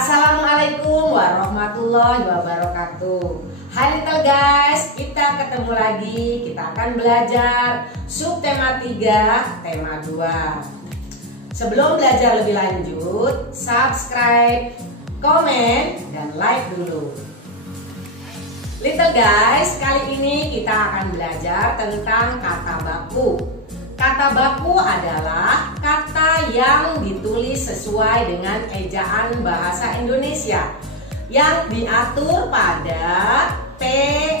Assalamualaikum warahmatullahi wabarakatuh. Hai little guys, kita ketemu lagi. Kita akan belajar subtema 3, tema 2. Sebelum belajar lebih lanjut, subscribe, komen, dan like dulu. Little guys, kali ini kita akan belajar tentang kata baku. Kata baku adalah kata yang ditulis sesuai dengan ejaan bahasa Indonesia yang diatur pada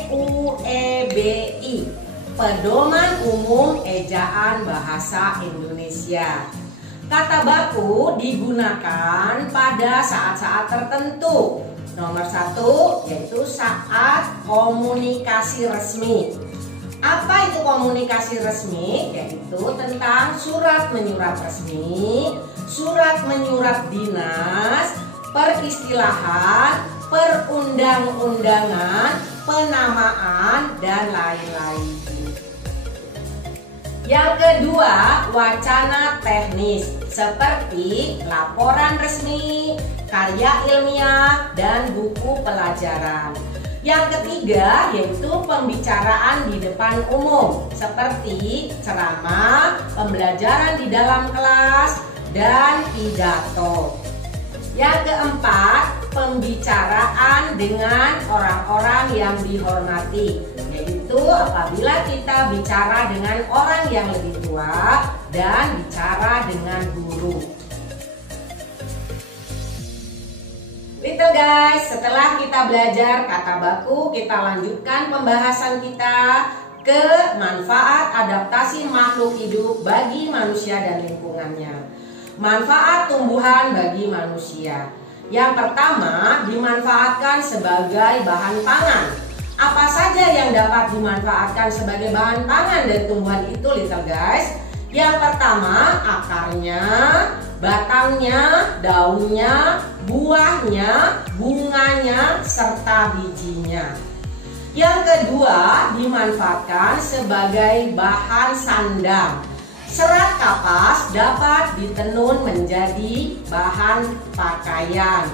PUEBI, Pedoman Umum Ejaan Bahasa Indonesia. Kata baku digunakan pada saat-saat tertentu. Nomor 1 yaitu saat komunikasi resmi. Apa itu komunikasi resmi? Yaitu tentang surat menyurat resmi, surat menyurat dinas, peristilahan, perundang-undangan, penamaan, dan lain-lain. Yang kedua, wacana teknis seperti laporan resmi, karya ilmiah, dan buku pelajaran. Yang ketiga yaitu pembicaraan di depan umum seperti ceramah, pembelajaran di dalam kelas, dan pidato. Yang keempat, pembicaraan dengan orang-orang yang dihormati, yaitu apabila kita bicara dengan orang yang lebih tua dan bicara dengan guru. Little guys, setelah kita belajar kata baku, kita lanjutkan pembahasan kita ke manfaat adaptasi makhluk hidup bagi manusia dan lingkungannya. Manfaat tumbuhan bagi manusia. Yang pertama, dimanfaatkan sebagai bahan pangan. Apa saja yang dapat dimanfaatkan sebagai bahan pangan dari tumbuhan itu, little guys? Yang pertama, akarnya, batangnya, daunnya, buahnya, bunganya, serta bijinya. Yang kedua, dimanfaatkan sebagai bahan sandang. Serat kapas dapat ditenun menjadi bahan pakaian.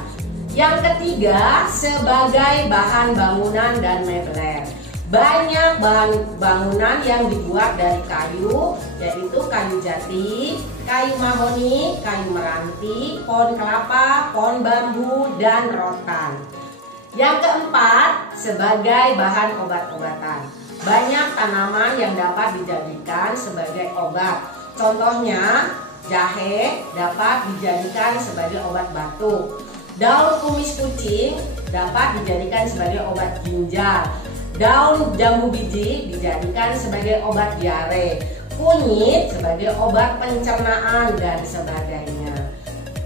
Yang ketiga, sebagai bahan bangunan dan meubiler. Banyak bahan bangunan yang dibuat dari kayu, yaitu kayu jati, kayu mahoni, kayu meranti, pohon kelapa, pohon bambu, dan rotan. Yang keempat, sebagai bahan obat-obatan. Banyak tanaman yang dapat dijadikan sebagai obat. Contohnya, jahe dapat dijadikan sebagai obat batuk. Daun kumis kucing dapat dijadikan sebagai obat ginjal. Daun jambu biji dijadikan sebagai obat diare, kunyit sebagai obat pencernaan, dan sebagainya.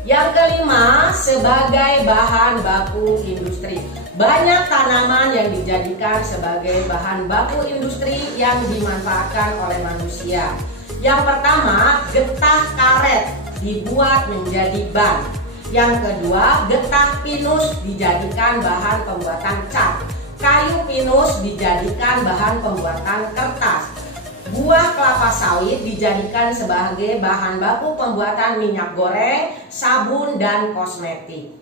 Yang kelima, sebagai bahan baku industri. Banyak tanaman yang dijadikan sebagai bahan baku industri yang dimanfaatkan oleh manusia. Yang pertama, getah karet dibuat menjadi ban. Yang kedua, getah pinus dijadikan bahan pembuatan cat. Kayu pinus dijadikan bahan pembuatan kertas. Buah kelapa sawit dijadikan sebagai bahan baku pembuatan minyak goreng, sabun, dan kosmetik.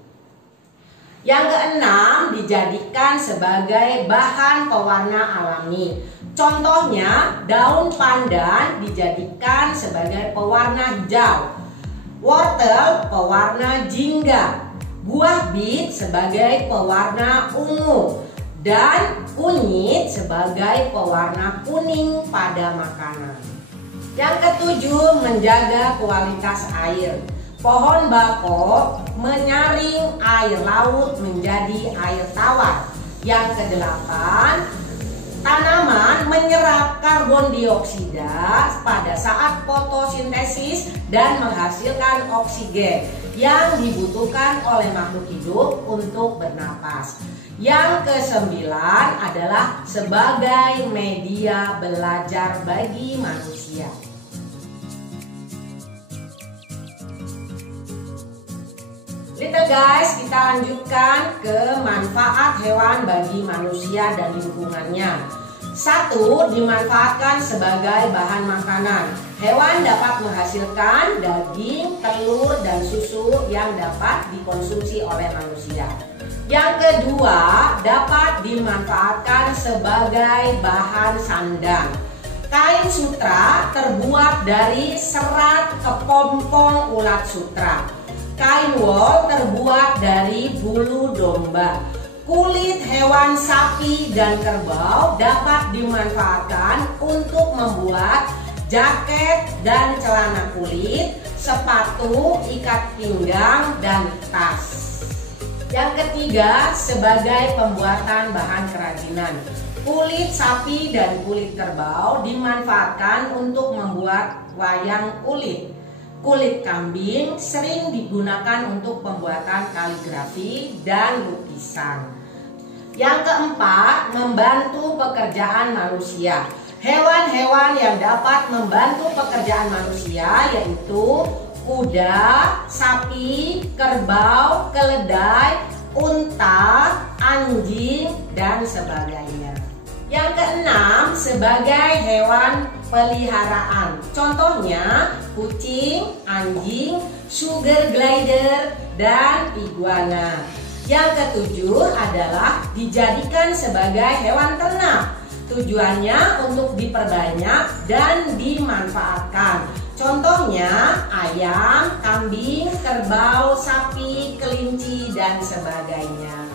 Yang keenam, dijadikan sebagai bahan pewarna alami. Contohnya, daun pandan dijadikan sebagai pewarna hijau, wortel pewarna jingga, buah bit sebagai pewarna ungu, dan kunyit sebagai pewarna kuning pada makanan. Yang ketujuh, menjaga kualitas air. Pohon bako menyaring air laut menjadi air tawar. Yang kedelapan, tanaman menyerap karbon dioksida pada saat fotosintesis dan menghasilkan oksigen yang dibutuhkan oleh makhluk hidup untuk bernapas. Yang kesembilan adalah sebagai media belajar bagi manusia. Little guys, kita lanjutkan ke manfaat hewan bagi manusia dan lingkungannya. 1. Dimanfaatkan sebagai bahan makanan. Hewan dapat menghasilkan daging, telur, dan susu yang dapat dikonsumsi oleh manusia. Yang kedua, dapat dimanfaatkan sebagai bahan sandang. Kain sutra terbuat dari serat kepompong ulat sutra. Kain wol terbuat dari bulu domba. Kulit hewan sapi dan kerbau dapat dimanfaatkan untuk membuat jaket dan celana kulit, sepatu, ikat pinggang, dan tas. Yang ketiga, sebagai pembuatan bahan kerajinan. Kulit sapi dan kulit kerbau dimanfaatkan untuk membuat wayang kulit. Kulit kambing sering digunakan untuk pembuatan kaligrafi dan lukisan. Yang keempat, membantu pekerjaan manusia. Hewan-hewan yang dapat membantu pekerjaan manusia yaitu kuda, sapi, kerbau, keledai, unta, anjing, dan sebagainya. Yang keenam, sebagai hewan peliharaan. Contohnya kucing, anjing, sugar glider, dan iguana. Yang ketujuh adalah dijadikan sebagai hewan ternak. Tujuannya untuk diperbanyak dan dimanfaatkan. Contohnya ayam, kambing, kerbau, sapi, kelinci, dan sebagainya.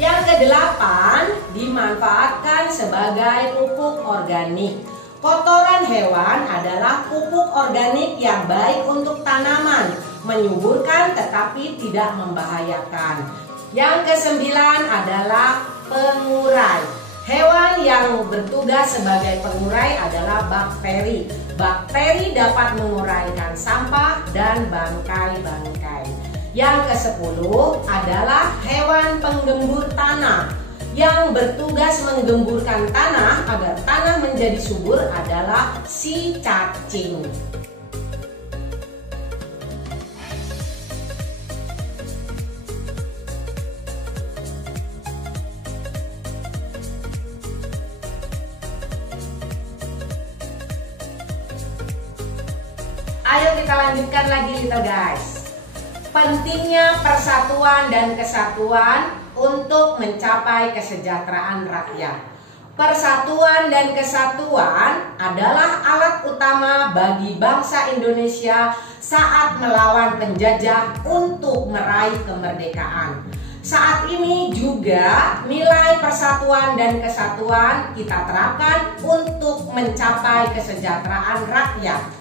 Yang kedelapan, dimanfaatkan sebagai pupuk organik. Kotoran hewan adalah pupuk organik yang baik untuk tanaman, menyuburkan tetapi tidak membahayakan. Yang kesembilan adalah pengurai. Hewan yang bertugas sebagai pengurai adalah bakteri. Bakteri dapat menguraikan sampah dan bangkai-bangkai. Yang kesepuluh adalah hewan penggembur tanah. Yang bertugas menggemburkan tanah agar tanah menjadi subur adalah si cacing. Ayo kita lanjutkan lagi little guys. Pentingnya persatuan dan kesatuan untuk mencapai kesejahteraan rakyat. Persatuan dan kesatuan adalah alat utama bagi bangsa Indonesia saat melawan penjajah untuk meraih kemerdekaan. Saat ini juga nilai persatuan dan kesatuan kita terapkan untuk mencapai kesejahteraan rakyat.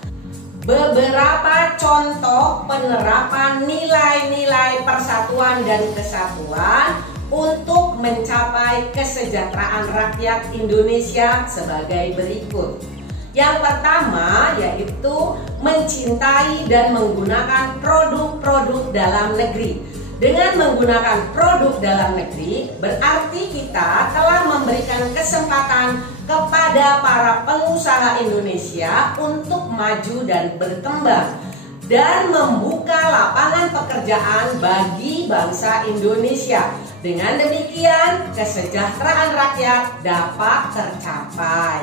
Beberapa contoh penerapan nilai-nilai persatuan dan kesatuan untuk mencapai kesejahteraan rakyat Indonesia sebagai berikut. Yang pertama yaitu mencintai dan menggunakan produk-produk dalam negeri. Dengan menggunakan produk dalam negeri berarti kita telah memberikan kesempatan kepada para pengusaha Indonesia untuk maju dan berkembang dan membuka lapangan pekerjaan bagi bangsa Indonesia. Dengan demikian, kesejahteraan rakyat dapat tercapai.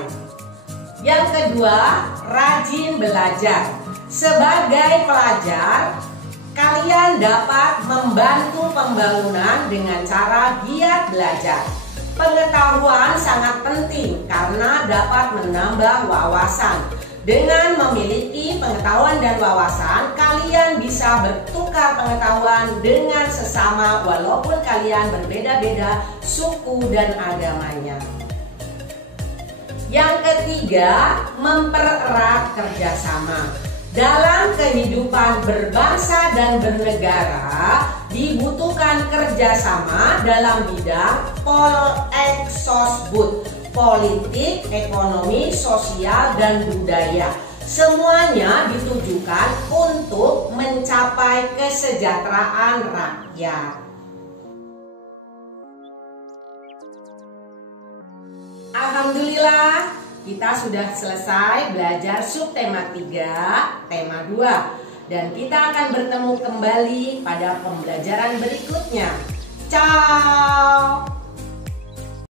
Yang kedua, rajin belajar. Sebagai pelajar, kalian dapat membantu pembangunan dengan cara giat belajar. Pengetahuan sangat penting karena dapat menambah wawasan. Dengan memiliki pengetahuan dan wawasan, kalian bisa bertukar pengetahuan dengan sesama walaupun kalian berbeda-beda suku dan agamanya. Yang ketiga, mempererat kerjasama. Dalam kehidupan berbangsa dan bernegara dibutuhkan kerjasama dalam bidang Polexosbud, politik, ekonomi, sosial, dan budaya. Semuanya ditujukan untuk mencapai kesejahteraan rakyat. Alhamdulillah, kita sudah selesai belajar subtema 3, tema 2. Dan kita akan bertemu kembali pada pembelajaran berikutnya. Ciao!